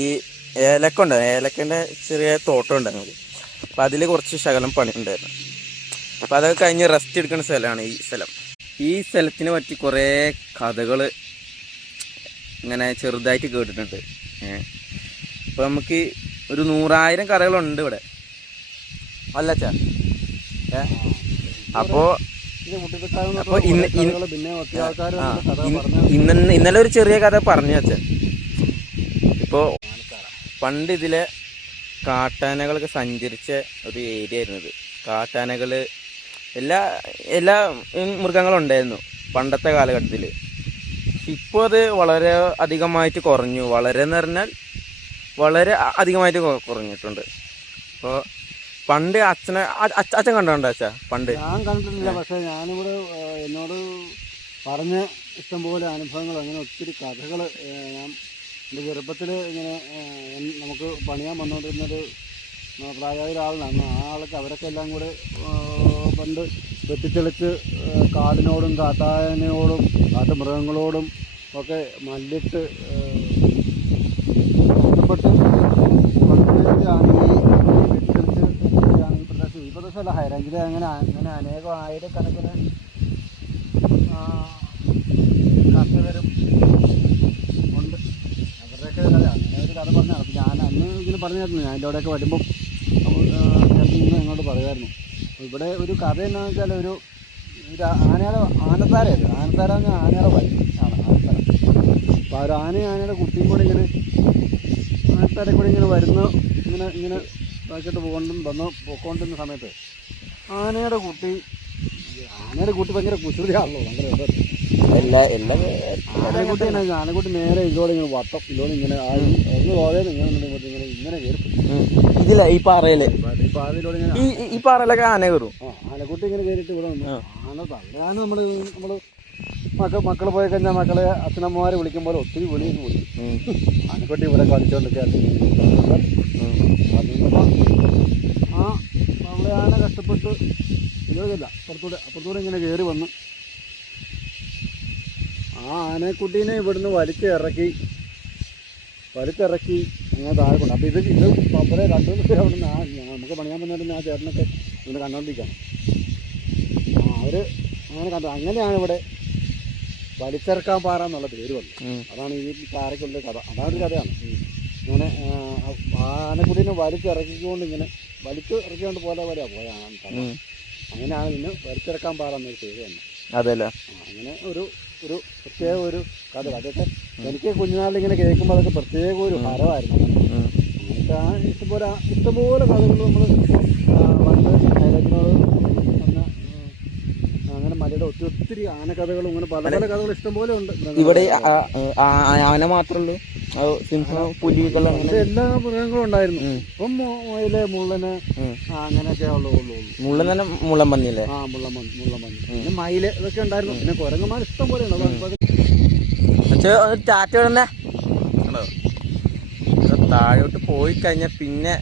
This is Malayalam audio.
ഈ ഏലക്ക ഉണ്ട് ഏലക്കന്റെ ചെറിയ തോട്ടം ഉണ്ടായിരുന്നു അപ്പോൾ അതിൽ കുറച്ച് ശകലം പണി ഉണ്ടായിരുന്നു അപ്പോൾ അതൊക്കെ കഴിഞ്ഞ് റെസ്റ്റ് എടുക്കുന്ന സ്ഥലമാണ് ഈ സ്ഥലം. ഈ സ്ഥലത്തിനെ പറ്റി കുറേ കഥകൾ ഇങ്ങനെ ചെറുതായിട്ട് കേട്ടിട്ടുണ്ട്. അപ്പോൾ നമുക്ക് ഒരു നൂറായിരം കഥകളുണ്ട് ഇവിടെ. അല്ല ചാ അപ്പോൾ അപ്പോൾ ഇന്ന് ഇന്നലെ ഒരു ചെറിയ കഥ പറഞ്ഞു വെച്ച ഇപ്പോ പണ്ട് ഇതിലെ കാട്ടാനകളൊക്കെ സഞ്ചരിച്ച ഒരു ഏരിയ ആയിരുന്നു ഇത്. കാട്ടാനകൾ എല്ലാ എല്ലാ മൃഗങ്ങളും ഉണ്ടായിരുന്നു പണ്ടത്തെ കാലഘട്ടത്തിൽ ഇപ്പോൾ അത് വളരെ അധികമായിട്ട് കുറഞ്ഞു. വളരെ എന്ന് പറഞ്ഞാൽ വളരെ അധികമായിട്ട് കുറഞ്ഞിട്ടുണ്ട്. അപ്പോൾ പണ്ട് അച്ഛനെ അച്ഛൻ കണ്ടോണ്ടോ അച്ഛാ? പണ്ട്. ഞാൻ കണ്ടിട്ടില്ല. പക്ഷെ ഞാനിവിടെ എന്നോട് പറഞ്ഞ ഇഷ്ടംപോലെ അനുഭവങ്ങൾ അങ്ങനെ ഒത്തിരി കഥകൾ ഞാൻ എന്റെ ചെറുപ്പത്തിൽ ഇങ്ങനെ നമുക്ക് പണിയാൻ വന്നുകൊണ്ടിരുന്നൊരു പ്രായമായ ഒരാളാണ്. ആ ആൾക്ക് അവരൊക്കെ എല്ലാം കൂടെ പണ്ട് വെട്ടിത്തെളിച്ച് കാടിനോടും കാട്ടാനയോടും കാട്ടുമൃഗങ്ങളോടും ഒക്കെ മല്ലിട്ട് ഈ പ്രദേശം ഈ പ്രദേശമല്ല ഹൈറേഞ്ചിൽ അങ്ങനെ അങ്ങനെ അനേകം ആയിരക്കണക്കിന് ആ, കർഷകരും ഉണ്ട് അവരുടെയൊക്കെ കഥ അങ്ങനെ ഒരു കഥ പറഞ്ഞാൽ അപ്പം ഞാൻ അന്ന് ഇങ്ങനെ പറഞ്ഞായിരുന്നു ഞാൻ എന്റെ അവിടെയൊക്കെ വരുമ്പം. ചേട്ടൻ എന്നോട് പറയുമായിരുന്നു. ഇവിടെ ഒരു കഥ എന്ന് വെച്ചാൽ ഒരു ഒരു ആനയുടെ ആനത്താരായിരുന്നു ആനത്താര എന്ന് ആനയുടെ വഴി ആണ് ആനത്താര. അപ്പോൾ ആ ഒരു ആന ആനയുടെ കുട്ടിയും കൂടെ ഇങ്ങനെ ആനത്താര കൂടെ ഇങ്ങനെ വരുന്ന. ഇങ്ങനെ ഇങ്ങനെ ഇതാക്കിയിട്ട് പോകൊണ്ടും വന്ന് പോയിക്കൊണ്ടിരുന്ന സമയത്ത് ആനയുടെ കുട്ടി ആനയുടെ കുട്ടി ഭയങ്കര കുസൃതിയാണല്ലോ ഭയങ്കര. എല്ലാ എല്ലാ ആനക്കുട്ടി നേരെ ഇതിലൂടെ ഇങ്ങനെ വട്ടം ഇതിലൂടെ ഇങ്ങനെ ഒന്ന് പോയത് ഇങ്ങനെ ഇങ്ങോട്ട് ഇങ്ങനെ ഇങ്ങനെ കയറും. ഇതില്ല ഈ പാറയിൽ. ഈ പാറയിലൊക്കെ ആന കയറും ആനക്കുട്ടി ഇങ്ങനെ കയറിയിട്ട് ഇവിടെ വന്നു. ആന തള്ളാണ് നമ്മൾ നമ്മൾ മക്കൾ മക്കൾ പോയി കഴിഞ്ഞാൽ മക്കളെ അച്ഛനമ്മമാരെ വിളിക്കുമ്പോൾ ഒത്തിരി വിളിയൊക്കെ പോയി ആനക്കുട്ടി ഇവിടെ കളിച്ചോണ്ടൊക്കെ ആ നമ്മളെ ആന കഷ്ടപ്പെട്ട് ഇല്ല. അപ്പുറത്തൂടെ അപ്പുറത്തൂടെ ഇങ്ങനെ കയറി വന്നു ആ ആനക്കുട്ടീനെ ഇവിടുന്ന് വലിച്ചിറക്കി വലിച്ചിറക്കി അങ്ങനെ താഴെ കൊണ്ട്. അപ്പോൾ ഇത് ഇത് പപ്പരെ രണ്ടു മൂന്ന് പേര് അവിടെ നിന്ന് നമുക്ക് പണിയാൻ വന്നിട്ട് ആ ചേട്ടനൊക്കെ ഇങ്ങനെ കണ്ടോണ്ടിരിക്കാം ആ അവർ അങ്ങനെ കണ്ടു. അങ്ങനെയാണ് ഇവിടെ വലിച്ചിറക്കാൻ പാറ എന്നുള്ള പേര് വന്നത്. അതാണ് ഈ പാറയ്ക്കുള്ള കഥ. അതാണ് കഥയാണ്. ഇങ്ങനെ ആനക്കുട്ടീനെ വലിച്ചിറക്കിക്കൊണ്ട് ഇങ്ങനെ വലിച്ച് ഇറക്കിക്കൊണ്ട് പോലെ പോലെയാ പോയാണ് അങ്ങനെയാണ് പിന്നെ വലിച്ചിറക്കാൻ പാറ എന്നൊരു പേര് വന്നത്. അതെല്ലാം? അങ്ങനെ ഒരു ഒരു പ്രത്യേക ഒരു കഥ. അതൊക്കെ എനിക്ക് കുഞ്ഞുനാളിൽ ഇങ്ങനെ കേൾക്കുമ്പോൾ അതൊക്കെ പ്രത്യേക ഒരു ഹരമായിരുന്നു അങ്ങനത്തെ ആ ഇഷ്ടംപോലെ ഇഷ്ടംപോലെ കഥകൾ നമ്മൾ വന്ന് ഹൈലൈറ്റിനോട് അങ്ങനെ മലയുടെ ഒത്തിരി ഒത്തിരി ആനക്കഥകളും അങ്ങനെ പല പല കഥകൾ ഇഷ്ടംപോലെ ഉണ്ട്. ഇവിടെ ആന മാത്രമേ പണ്ട് എല്ലാ മൃഗങ്ങളും ഉണ്ടായിരുന്നു. ഇപ്പം മൊ- മുയൽ മുള്ളന്. അങ്ങനെയൊക്കെ ഉള്ളൂ മുള്ളൻ തന്നെ മുള്ളൻ പന്നിയല്ലേ ആ മുള്ളൻ മുള്ളമൺ പിന്നെ. മയിൽ ഇതൊക്കെ ഉണ്ടായിരുന്നു. പിന്നെ കുരങ്ങന്മാർ ഇഷ്ടം പോലെ ഉണ്ട്. അപ്പൊ അത് പക്ഷേ ടാറ്റ താഴോട്ട് പോയി കഴിഞ്ഞാൽ പിന്നെ